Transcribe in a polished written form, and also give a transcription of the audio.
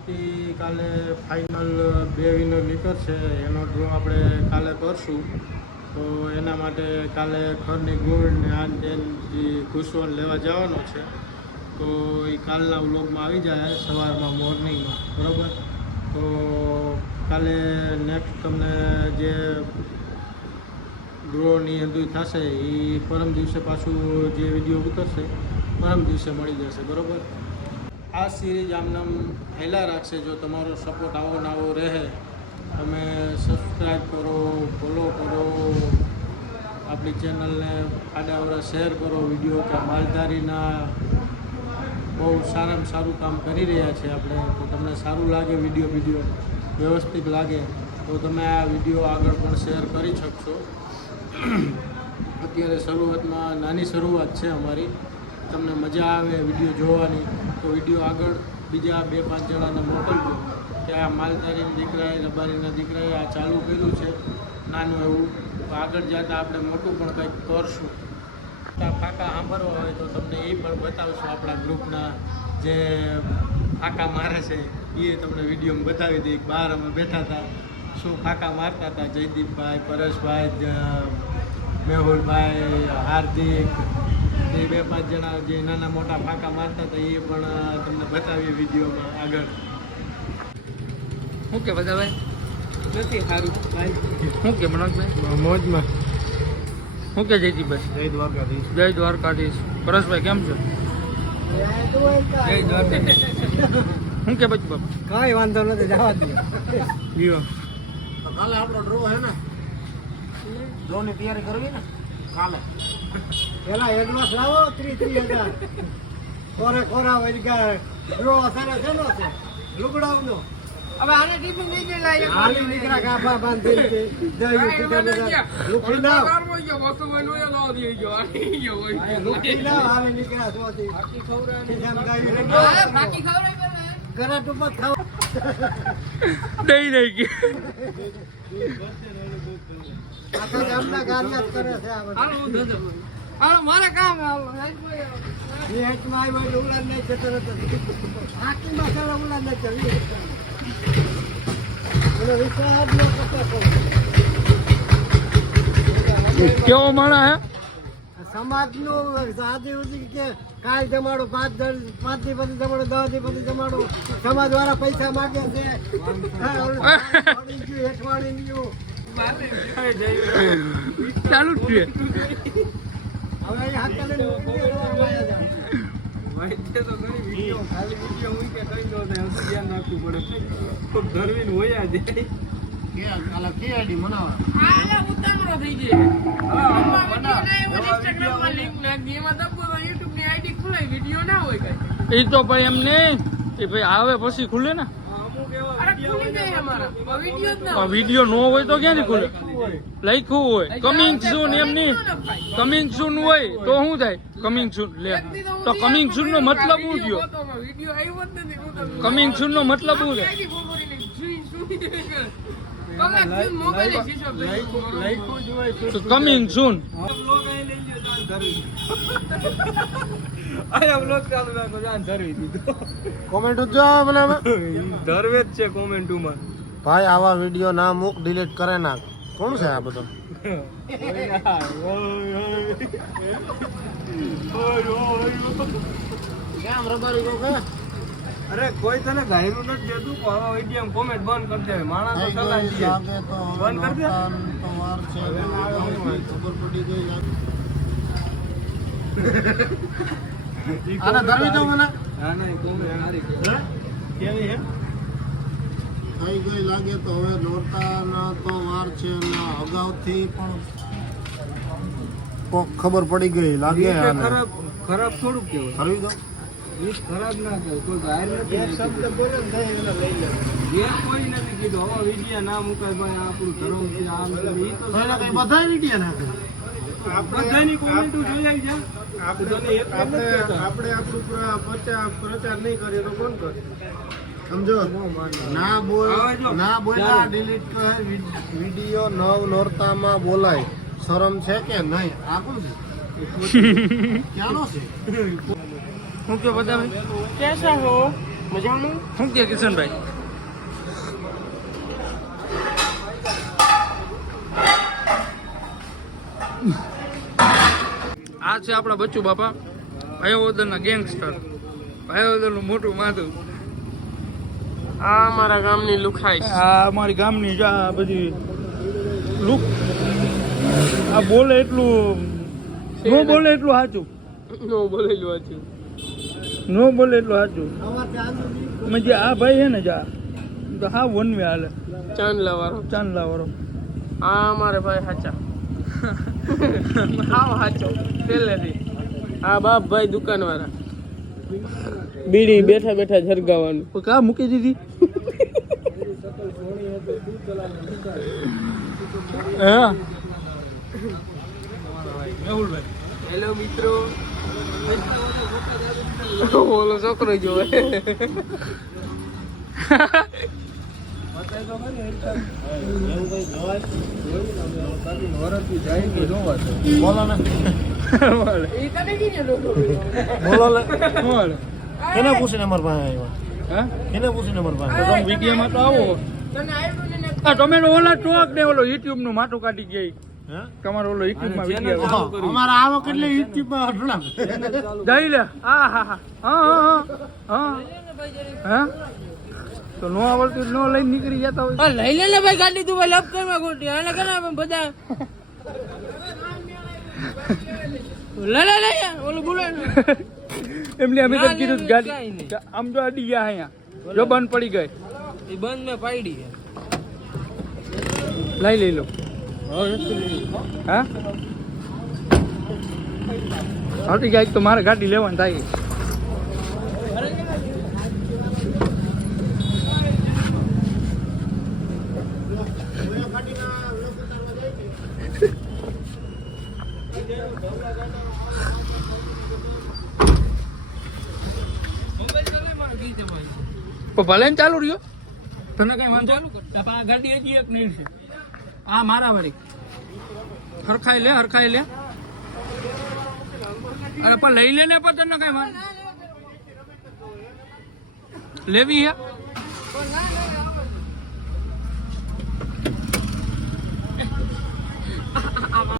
આવતીકાલે final 2 winner નીકળશે, એનો ડ્રો આપણે કાલે કરશું. તો એના માટે કાલે ઘરની ગુણ ને આ જે ખુશવન લેવા જવાનો છે, તો એ કાલના વ્લોગમાં આવી જાય સવારમાં મોર્નિંગમાં, બરાબર. તો કાલે નેક્સ્ટ તમને જે ડ્રોની અંદુ થશે એ પરમ દિવસે પાછું જે વિડીયો ઉતરશે પરમ દિવસે મળી જશે, બરાબર. આ સિરીઝ આમનામ હેલા રાખશે જો તમારો સપોર્ટ આવો ને આવો રહે. તમે સબસ્ક્રાઈબ કરો, ફોલો કરો, આપણી ચેનલને આડાવડા શેર કરો વિડીયો, કે માલધારીના બહુ સારામાં સારું કામ કરી રહ્યા છે આપણે. તો તમને સારું લાગે વિડીયો વ્યવસ્થિત લાગે તો તમે આ વિડીયો આગળ પણ શેર કરી શકશો. અત્યારે શરૂઆતમાં નાની શરૂઆત છે અમારી, તમને મજા આવે વિડીયો જોવાની તો વિડીયો આગળ બીજા 2-5 જણાને મોકલજો કે આ માલધારીના દીકરાએ, રબારીના દીકરાએ આ ચાલુ કર્યું છે નાનું એવું. તો આગળ જતાં આપણે મોટું પણ કંઈક કરશું. ફાંકા સાંભળવા હોય તો તમને એ પણ બતાવશું. આપણા ગ્રુપના જે ફાંકા મારે છે એ તમને વિડીયોમાં બતાવી દઈએ. બહાર અમે બેઠા હતા, શું ફાંકા મારતા હતા. જયદીપભાઈ, પરેશભાઈ, મેહુલભાઈ, હાર્દિક, એ 2-5 જણા જે નાના મોટા ફાંકા મારતા હતા એ પણ તમને બતાવીએ વિડીયોમાં આગળ. શું કે બધા ભાઈ? નથી સારું ભાઈ. શું કે મનોજભાઈ? મોજમાં. શું કે જયદીપભાઈ? જય દ્વારકાધીશ. જય દ્વારકાધીશ. પરેશભાઈ કેમ છો? જય દ્વારકાધીશ. શું કે બચ્ચુ બાપા? કાંઈ વાંધો નથી, જવા દે. કાલે આપણો ડ્રો હે ને, ડ્રોની તૈયારી કરવી ને કાલે. પેલા એડવાન્સ લાવો 30,000 કોરા વૈગા ડ્રો અસારે છે ને છે લુગડાવનો. હવે આને ટિફિન નહીં દે લાય. હાલી નીકળા ગાભા બાંધી દે લુખી ના વસ્તુ બનો એ નો દે જો આની જો હોય લુખી ના હાલી નીકળ્યા સોથી બાકી ખવરાય બાકી ખવરાય ઘરે ટુપત ખાવ નહીં નહીં કે આખા ગામના ગારિયા કરે છે આ બધા. હાલો દે હાલો મારે કામ હાલો એ હેટમાં આવ્યો ઉલાન નહીં જતો હતો. આખી મસાલા ઉલાન નહીં ચડી એનો વિશ્વાસ ન કરતો. કેવો માણા હે સમાજનું આદિ ઉદી કે કાલ જમાડો 5 દી પછી જમાડો 10 દી પછી જમાડો. સમાજ વાળા પૈસા માગે છે. હેઠવાડી ગયું ચાલુ જ છે. હવે એ હાથ લઈને એ તો ભાઈ એમને એ ભાઈ આવે પછી ખુલે ને. વિડીયો નો હોય તો ક્યાંથી ખુલે? લખ્યું હોય કમિંગ સૂન, એમની કમિંગ સૂન હોય તો શું થાય? કમિંગ સૂન લે તો કમિંગ સૂન નો મતલબ શું થયો? કમિંગ સૂન નો મતલબ શું છે? કમિંગ સૂન કોમેન્ટ જો બનાવે ધરવે જ છે કોમેન્ટમાં. ભાઈ આવા વિડીયો ના મૂક, ડિલીટ કરે નાખ. કોણ છે આ બધો? કેમ રબારી કો કે? અરે કોઈ તને ગાયરું નથી દેતું, પણ આવા વિડીયો કોમેન્ટ બંધ કરી દે. માણસ તો સલાહ દે બંધ કરી દે. તો વાર છે ખબર પડી ગઈ. આને ધરવી દઉં મને. હા નહીં કોમેન્ટ સારી કેવી હે? થઈ ગઈ લાગે તો હવે નોરતાના તો વાર છે ને અગાઉથી પણ ખબર પડી ગઈ લાગે. ખરાબ ખરાબ થોડુંક કેવું ધરવી દઉં. ખરાબ ના કહે કોઈ ગાયર નથી. શબ્દ બોલે ને થઈ એના લઈ લે. કોઈ નથી કીધું આવા વિડીયો ના મુકાય ભાઈ, આપણું ધર્મ છે આમ કરે. ઈ તો તો એના કઈ બધા વિડીયો નાખે. બધાની કોમેન્ટ જોઈ આવી છે. આપણે આપણું પ્રચાર નહીં કરીએ તો કોણ કરે? સમજો ના બોલા ડિલીટ કરે. વિડીયો નવ નોરતામાં બોલાય, શરમ છે કે નહીં? આ કોણ છે? ક્યાંનો છે? હું કે બધા કેસા હો મજાનું. શું કે કિશનભાઈ? આ છે આપણા બચ્ચુ બાપા, ભાઈઓદરના ગેંગસ્ટર, ભાઈઓદરનું મોટું માથું. આ અમારા ગામની લુખાઈ. આ અમારી ગામની જો આ બધી લુક. આ બોલે એટલું નો બોલે એટલું સાચું, નો બોલેલું હતું. નો બોલે એટલું સાચું. જે આ ભાઈ છે ને જા તો હા વનવે હાલે, ચાંદલા વાળો. ચાંદલા વાળો. આ અમારે ભાઈ સાચા. હાવ સાચો પહેલેથી. આ બાપ ભાઈ દુકાન વાળા. બીડી બેઠા બેઠા ઝરગાવાનું. કા મૂકી દીધી? હા હેલો મિત્રો. ઓલો છોકરો જોવે. કેને પૂછીને અમાર પાસે આવ્યા? હા કેને પૂછીને અમાર પાસે? તો તમે વિડીયોમાં તો આવો. આ તમે ઓલા ટોક ને ઓલો યુટ્યુબ નું માટું કાઢી ગઈ. તમારો ઓલો યુટ્યુબ માં વિડીયો અમારા આવક એટલે યુટ્યુબ માં અઢળક. જઈ લે. હા હા હા હા હા હા. તો નો આવડતું નો લઈને નીકળી જતા હોય. લઈ લે ભાઈ ગાડી તું ભાઈ લપ કરવા ખોટી. આને કના બધા લે લે લે ઓલું બોલે. એમને અમે તો કીધું ગાડી આમ તો અડી ગયા અહીંયા જો બંધ પડી ગઈ. એ બંધ મેં પાડી. લઈ લો. હા હટી જાય તો મારે ગાડી લેવાની થાય. ભલે ને ચાલુ રહ્યો તને કઈ વાંધો. આ ગાડી હજી એક નહીં છે. આ મારા વાળી હરખાઈ લે. અરે પણ લઈ લે ને પણ તને કઈ વાંધો લેવી હે.